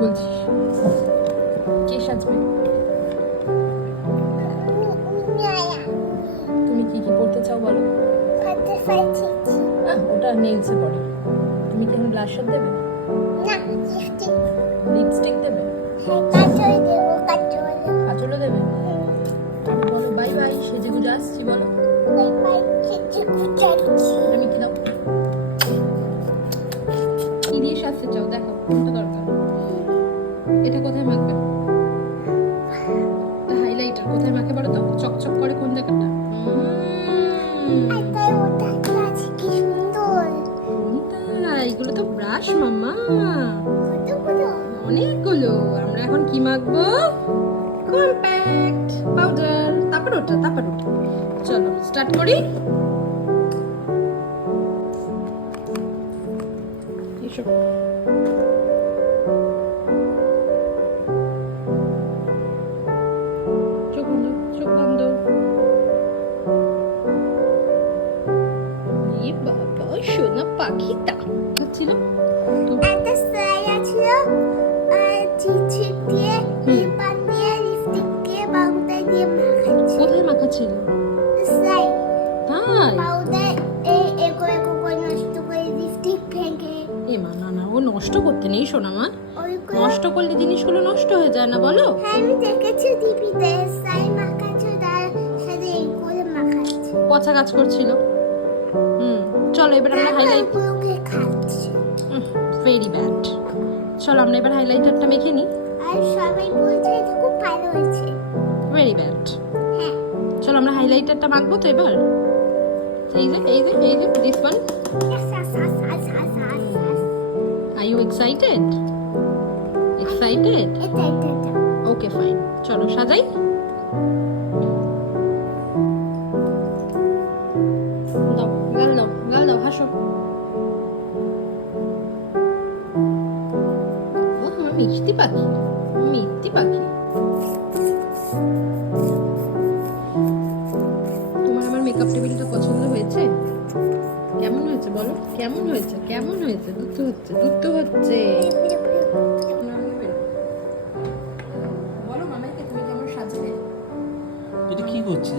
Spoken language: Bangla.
বলছিস? কে সাজবে? তুমি কি কি পড়তে চাও বলো? ওটা নেলসে পড়ে। তুমি কি এখন ব্লাশ দেবে? লিপস্টিক এগুলো তো ব্রাশ মামা অনেকগুলো। আমরা এখন কি মাখবো? কম্প্যাক্ট পাউডার তারপর ওটা, তারপর চলো স্টার্ট করি। সোনা পাখিটা। তো একটা স্লাইডার ছিল চিচির দিয়ে লিপান দিয়ে লিপস্টিক দিয়ে পাউডার দিয়ে মাখাচ্ছি। কোথায় মাখা ছিল স্লাইড তাই? পাউডার করে নষ্ট করে লিপস্টিক ভেঙে। এ মা না না ও নষ্ট করতে নেই সোনা মা। নষ্ট করলে জিনিসগুলো নষ্ট হয়ে যায় না বলো। হ্যাঁ আমি দেখেছি টিভিতে স্লাইড মাখাচ্ছে তার সাথে এইগুলো মাখাচ্ছে। পচা কাজ করছিল। হুম, চলো, এবার আমরা হাইলাইট ভেরি ব্যাড চলো, আমরা এবার হাইলাইটারটা মেখে নিই ভেরি ব্যাড চলো, আমরা হাইলাইটারটা মাখবো তো এবার। এই যে এই যে এই যে this one. Are you excited excited okay fine চলো, সাজাই। দাও। মিষ্টি পাখি মিষ্টি পাখি। তোমার আমার মেকআপ টেবিল তো পছন্দ হয়েছে? কেমন হয়েছে বলো? কেমন হয়েছে? কেমন হয়েছে? দুধ হচ্ছে, দুধ তো হচ্ছে। বলো মামাইকে তুমি কেমন সাজলে? এটা কি করছিস?